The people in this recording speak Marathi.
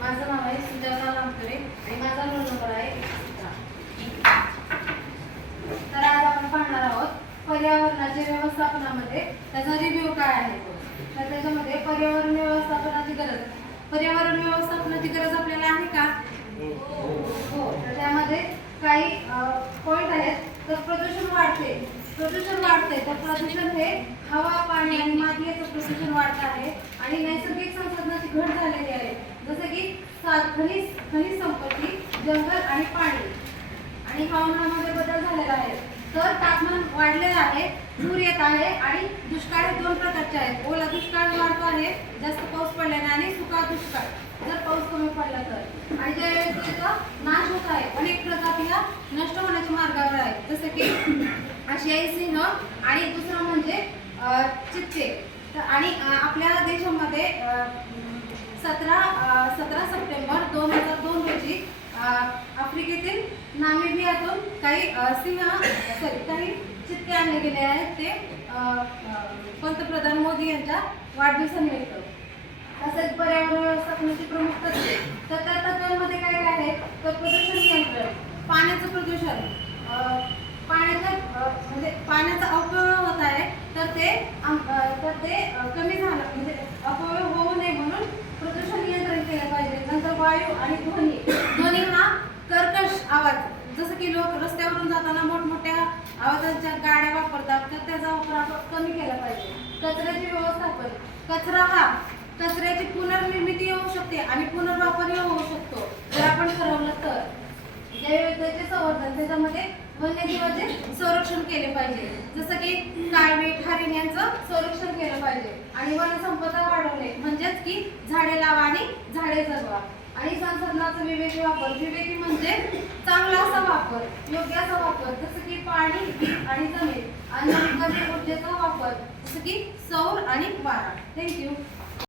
माझं नाव आहे सुजाता लांबकरे आणि माझा रोल नंबर आहे 117. तर आज आपण पाहणार आहोत पर्यावरणाच्या व्यवस्थापनामध्ये त्याचा रिव्ह्यू काय आहे. तर त्याच्यामध्ये पर्यावरण व्यवस्थापनाची गरज, पर्यावरण व्यवस्थापनाची गरज आपल्याला आहे का? हो. तर त्यामध्ये काही पॉइंट आहेत. तर प्रदूषण वाढते तर प्रदूषण हे हवा, पाणी आणि माती याचं प्रदूषण वाढत आहे आणि नैसर्गिक संसाधनाची घट झालेली आहे, जसे की खनिज संपत्ती, जंगल आणि पाणी. आणि हवामानामध्ये बदल झालेला आहे. तर तापमान वाढलेलं आहे, पूर येत आहे आणि दुष्काळ हे दोन प्रकारचे आहेत. ओला दुष्काळ वाढतो आहे जास्त पाऊस पडल्याने आणि सुका दुष्काळ जर पाऊस कमी पडला तर. आणि ज्यावेळेस त्याचा नाश होत आहे, अनेक प्रजाती या नष्ट होण्याच्या मार्गावर आहेत, जसे की आशियाई सिंह आणि दुसरं म्हणजे चित्ते. आणि आपल्या देशामध्ये 17 सप्टेंबर 2002 रोजी आफ्रिकेतील नामिबियातून काही चित्ते आणले गेले आहेत, ते पंतप्रधान मोदी यांच्या वाढदिवसानिमित्त. तसेच पर्यावरण व्यवस्थापनाची प्रमुख तत्त्वे, तर त्या तत्त्वांमध्ये काय काय आहे? तर प्रदूषण नियंत्रण, पाण्याचं प्रदूषण, पाण्याचा अपव्यय होत आहे, तर ते कमी झालं, म्हणजे अपव्यय होऊ नये म्हणून प्रदूषण नियंत्रण केलं पाहिजे. नंतर वायू आणि ध्वनी हा कर्कश आवाज, जसं की लोक रस्त्यावरून जाताना मोठमोठ्या आवाजांच्या गाड्या वापरतात, तर त्याचा वापर आपण कमी केला पाहिजे. कचऱ्याचे व्यवस्थापन, कचऱ्याची पुनर्निर्मिती होऊ शकते आणि पुनर्वापरही होऊ शकतो जर आपण ठरवलं तर. जैवविविधतेचे संवर्धन, त्याच्यामध्ये वन्यजीवाचे संरक्षण केले पाहिजे, जसं की काळवीट, हरिण यांचं संरक्षण केलं पाहिजे. आणि वनसंपदा वाढवणे म्हणजेच की झाडे लावा आणि झाडे जगवा. आणि संसाधनाचा विवेकी वापर, विवेकी म्हणजे चांगला असा वापर, योग्य असा वापर, जसं की पाणी, वीज आणि जमीन. आणि ऊर्जेचा वापर, जसं की सौर आणि वारा. थँक्यू.